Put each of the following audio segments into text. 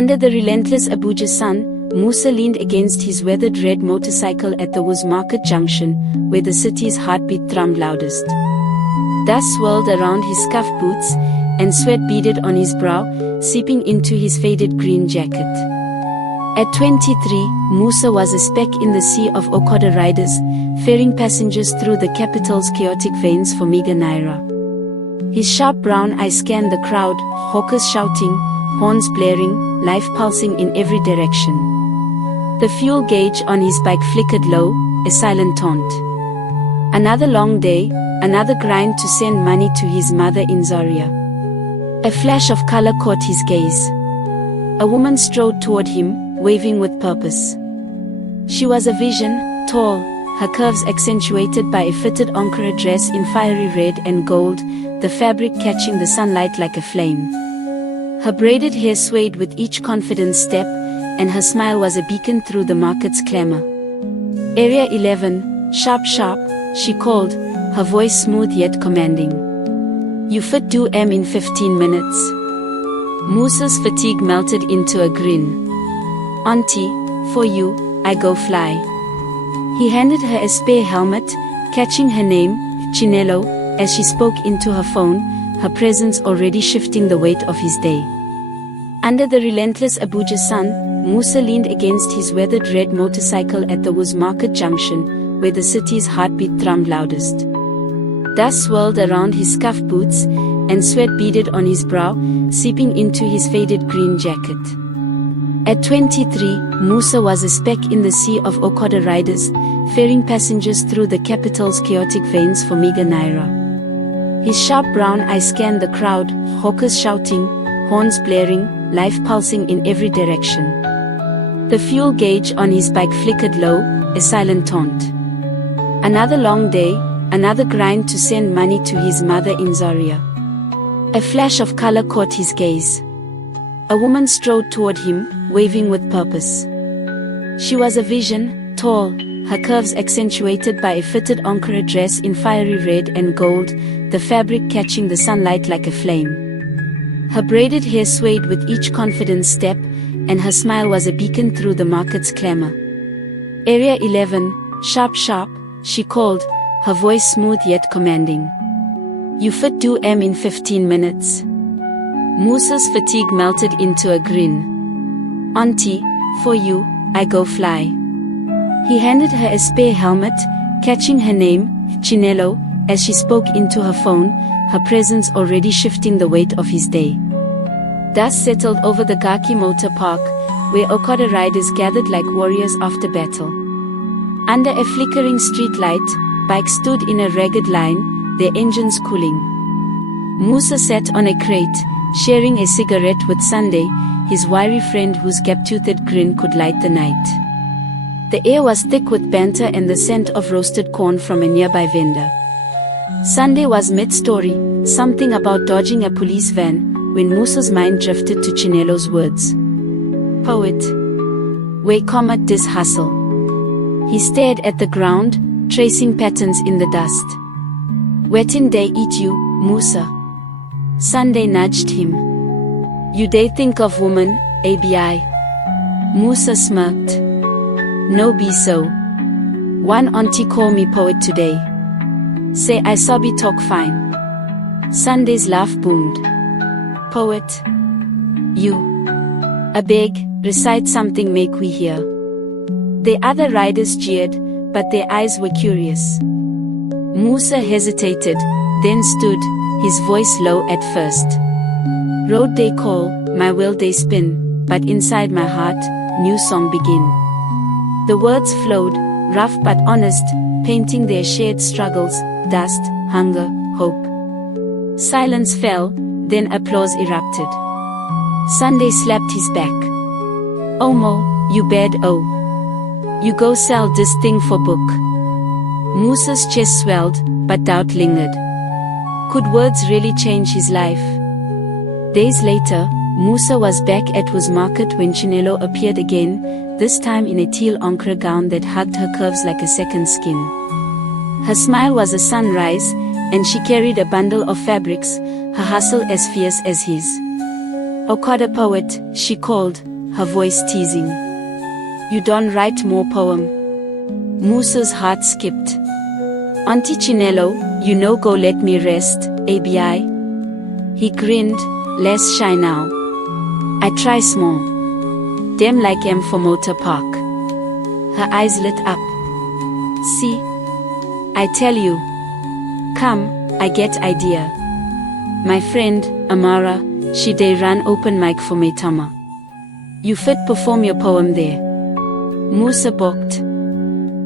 Under the relentless Abuja sun, Musa leaned against his weathered red motorcycle at the Wuse Market junction, where the city's heartbeat thrummed loudest. Dust swirled around his scuffed boots, and sweat beaded on his brow, seeping into his faded green jacket. At 23, Musa was a speck in the sea of Okada riders, ferrying passengers through the capital's chaotic veins for meager naira. His sharp brown eyes scanned the crowd, hawkers shouting, horns blaring, life pulsing in every direction. The fuel gauge on his bike flickered low, a silent taunt. Another long day, another grind to send money to his mother in Zaria. A flash of color caught his gaze. A woman strode toward him, waving with purpose. She was a vision, tall, her curves accentuated by a fitted Ankara dress in fiery red and gold, the fabric catching the sunlight like a flame. Her braided hair swayed with each confident step, and her smile was a beacon through the market's clamor. Area 11, sharp sharp, she called, her voice smooth yet commanding. You fit do in 15 minutes. Musa's fatigue melted into a grin. Auntie, for you, I go fly. He handed her a spare helmet, catching her name, Chinelo, as she spoke into her phone, her presence already shifting the weight of his day. Under the relentless Abuja sun, Musa leaned against his weathered red motorcycle at the Wuse Market junction, where the city's heartbeat thrummed loudest. Dust swirled around his scuffed boots, and sweat beaded on his brow, seeping into his faded green jacket. At 23, Musa was a speck in the sea of Okada riders, ferrying passengers through the capital's chaotic veins for meager naira. His sharp brown eyes scanned the crowd, hawkers shouting, horns blaring, life pulsing in every direction. The fuel gauge on his bike flickered low, a silent taunt. Another long day, another grind to send money to his mother in Zaria. A flash of color caught his gaze. A woman strode toward him, waving with purpose. She was a vision, tall, her curves accentuated by a fitted Ankara dress in fiery red and gold, the fabric catching the sunlight like a flame. Her braided hair swayed with each confident step, and her smile was a beacon through the market's clamor. Area 11, sharp sharp, she called, her voice smooth yet commanding. You fit do in 15 minutes. Musa's fatigue melted into a grin. Auntie, for you, I go fly. He handed her a spare helmet, catching her name, Chinelo, as she spoke into her phone, her presence already shifting the weight of his day. Dust settled over the Garki motor park, where Okada riders gathered like warriors after battle. Under a flickering street light, bikes stood in a ragged line, their engines cooling. Musa sat on a crate, sharing a cigarette with Sunday, his wiry friend whose gap-toothed grin could light the night. The air was thick with banter and the scent of roasted corn from a nearby vendor. Sunday was mid-story, something about dodging a police van, when Musa's mind drifted to Chinelo's words. Poet. Where comma dis hustle. He stared at the ground, tracing patterns in the dust. Wetin day eat you, Musa? Sunday nudged him. You day think of woman, ABI. Musa smirked. No be so. One auntie call me poet today. Say I sabi talk fine. Sunday's laugh boomed. Poet. You. Abeg, recite something make we hear. The other riders jeered, but their eyes were curious. Musa hesitated, then stood, his voice low at first. Road they call, my will they spin, but inside my heart, new song begin. The words flowed, rough but honest, painting their shared struggles, dust, hunger, hope. Silence fell, then applause erupted. Sunday slapped his back. Omo, you bad oh. You go sell this thing for book. Musa's chest swelled, but doubt lingered. Could words really change his life? Days later, Musa was back at Wuse Market when Chinelo appeared again, this time in a teal Ankara gown that hugged her curves like a second skin. Her smile was a sunrise, and she carried a bundle of fabrics, her hustle as fierce as his. Okada Poet, she called, her voice teasing. You don't write more poem. Musa's heart skipped. Auntie Chinelo, you know go let me rest, ABI. He grinned, less shy now. I try small. Dem like M for motor park. Her eyes lit up. See? I tell you. Come, I get idea. My friend, Amara, she dey run open mic for Maitama. You fit perform your poem there. Musa booked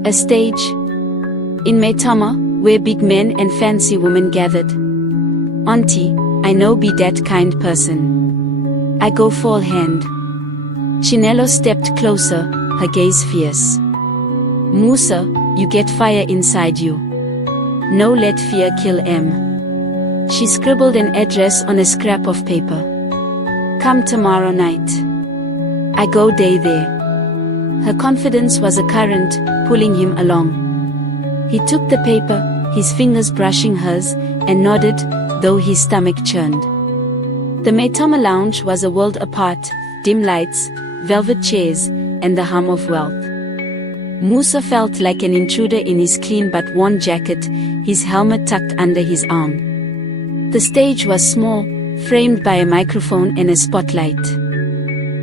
a stage in Maitama, where big men and fancy women gathered. Auntie, I know be that kind person. I go full hand. Chinelo stepped closer, her gaze fierce. Musa, you get fire inside you. No let fear kill M. She scribbled an address on a scrap of paper. Come tomorrow night. I go day there. Her confidence was a current, pulling him along. He took the paper, his fingers brushing hers, and nodded, though his stomach churned. The Maitama lounge was a world apart, dim lights, velvet chairs, and the hum of wealth. Musa felt like an intruder in his clean but worn jacket, his helmet tucked under his arm. The stage was small, framed by a microphone and a spotlight.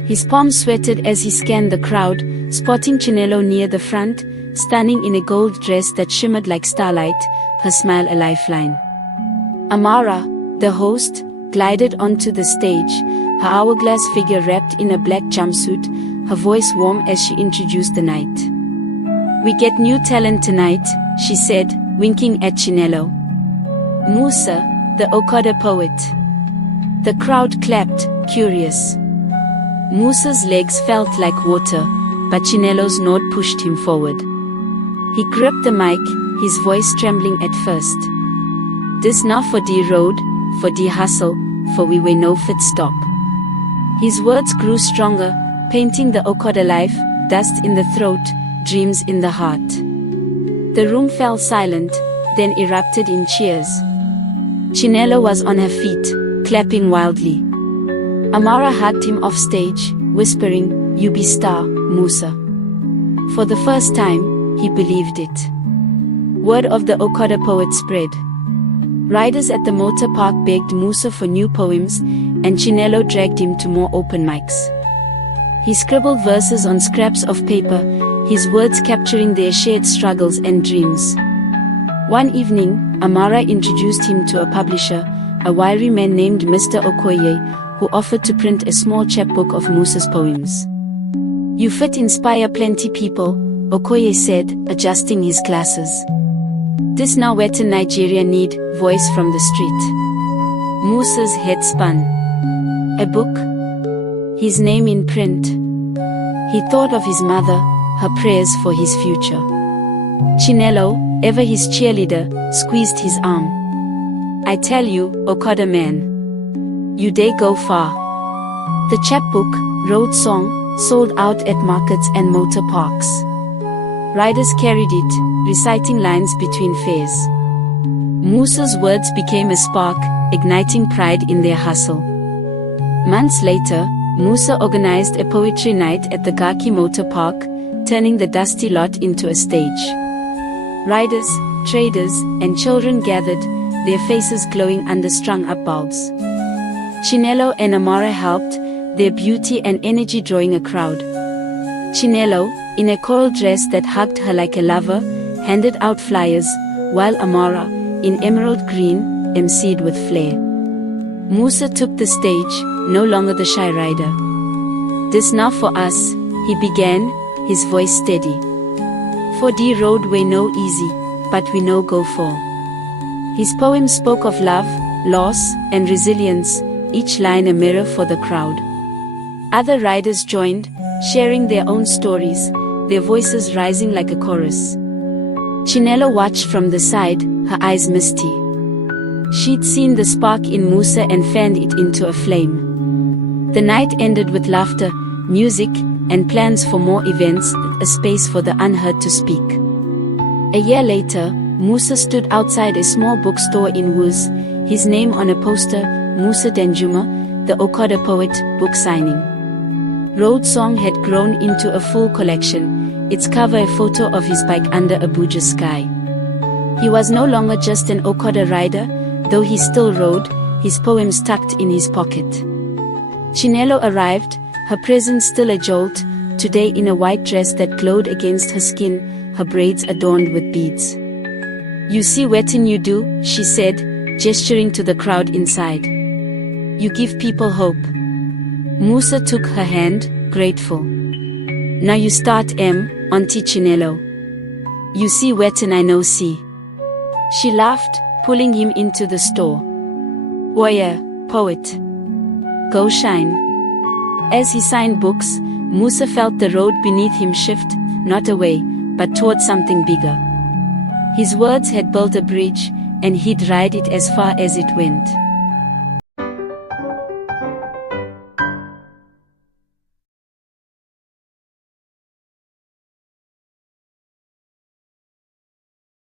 His palms sweated as he scanned the crowd, spotting Chinelo near the front, stunning in a gold dress that shimmered like starlight, her smile a lifeline. Amara, the host, glided onto the stage, her hourglass figure wrapped in a black jumpsuit, her voice warm as she introduced the night. We get new talent tonight, she said, winking at Chinelo. Musa, the Okada Poet. The crowd clapped, curious. Musa's legs felt like water, but Chinelo's nod pushed him forward. He gripped the mic, his voice trembling at first. This now for the road, for the hustle, for we were no fit stop. His words grew stronger, painting the Okada life, dust in the throat, dreams in the heart. The room fell silent, then erupted in cheers. Chinelo was on her feet, clapping wildly. Amara hugged him off stage, whispering, "You be star, Musa." For the first time, he believed it. Word of the Okada Poet spread. Riders at the motor park begged Musa for new poems, and Chinelo dragged him to more open mics. He scribbled verses on scraps of paper, his words capturing their shared struggles and dreams. One evening, Amara introduced him to a publisher, a wiry man named Mr. Okoye, who offered to print a small chapbook of Musa's poems. You fit inspire plenty people, Okoye said, adjusting his glasses. This now western Nigeria need, voice from the street. Musa's head spun. A book? His name in print. He thought of his mother, her prayers for his future. Chinelo, ever his cheerleader, squeezed his arm. I tell you, Okada man. You dey go far. The chapbook, road song, sold out at markets and motor parks. Riders carried it, reciting lines between fares. Musa's words became a spark, igniting pride in their hustle. Months later, Musa organized a poetry night at the Garki motor park, turning the dusty lot into a stage. Riders, traders, and children gathered, their faces glowing under strung-up bulbs. Chinelo and Amara helped, their beauty and energy drawing a crowd. Chinelo, in a coral dress that hugged her like a lover, handed out flyers, while Amara, in emerald green, emceed with flair. Musa took the stage, no longer the shy rider. This now for us, he began, his voice steady. For the road we know easy, but we know go for. His poem spoke of love, loss, and resilience, each line a mirror for the crowd. Other riders joined, sharing their own stories, their voices rising like a chorus. Chinelo watched from the side, her eyes misty. She'd seen the spark in Musa and fanned it into a flame. The night ended with laughter, music, and plans for more events, a space for the unheard to speak. A year later, Musa stood outside a small bookstore in Wuse, his name on a poster, Musa Danjuma, the Okada Poet, book signing. Road Song had grown into a full collection, its cover a photo of his bike under Abuja sky. He was no longer just an Okada rider, though he still rode, his poems tucked in his pocket. Chinelo arrived, her presence still a jolt, today in a white dress that glowed against her skin, her braids adorned with beads. "You see wetin you do," she said, gesturing to the crowd inside. "You give people hope." Musa took her hand, grateful. "Now you start Auntie Chinelo. You see wetin I know see." She laughed, pulling him into the store. "Oya, poet. Go shine." As he signed books, Musa felt the road beneath him shift, not away, but toward something bigger. His words had built a bridge, and he'd ride it as far as it went.